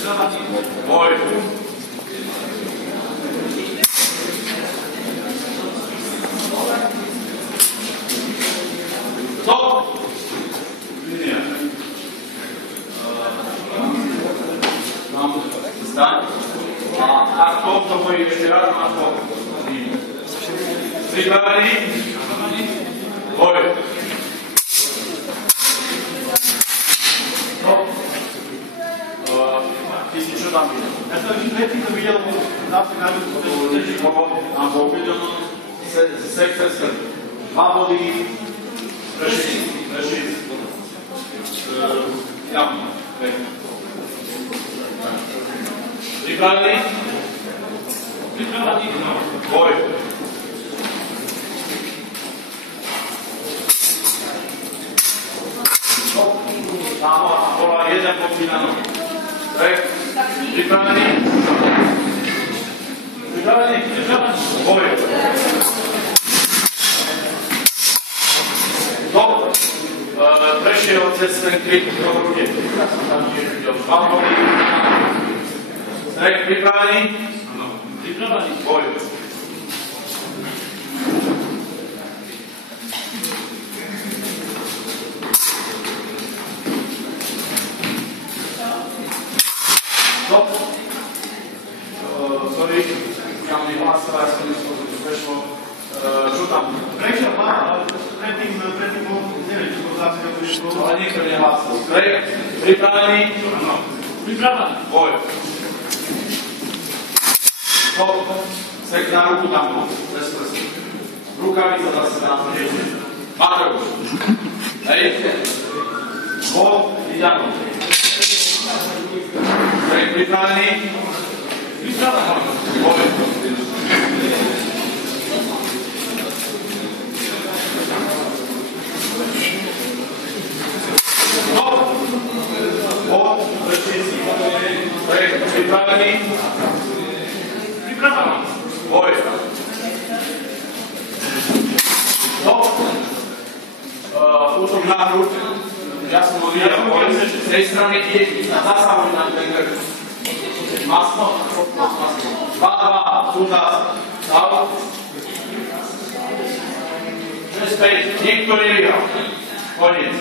Boj. Stop. Linija. Staň. A to bojí ešte raz na to. Pripravený? Boj. Ty si čo tam videl? Ja som predtým to videl napríklad na boku sektor 2 body prešli jamno. Pripravený? Pripravený? Boj. Tam bola jeden podpínaný. Pripravený? Pripravený? Boj. Prešiel cez ten krik do ruke. Ja som tam tiež videl. Pripravený? Pripravený? Boj. Stop. Sorry, ja mi hlas, teraz som prešlo. Čo tam? Prešiel pán, ale predtým bol, neviem, či bol zase, ale niekto nehlasil. Pripravený? Áno. Pripravený? Boj. Stop. Sek na ruku tam bol, bez prstu. Rukavica zase na to ježde. Matruš. Hej. Bol, idem. Pripravený? Pripravený? Boj. Stop! Bol, pripravený? Pripravený? Boj. Stop! Útok na hruď. Ja som ho videl, z tej strany je zasahuj na ten krk. Masno, masno. 2-2, súzas, stav. 6-5, niekto nevyhral. Koniec.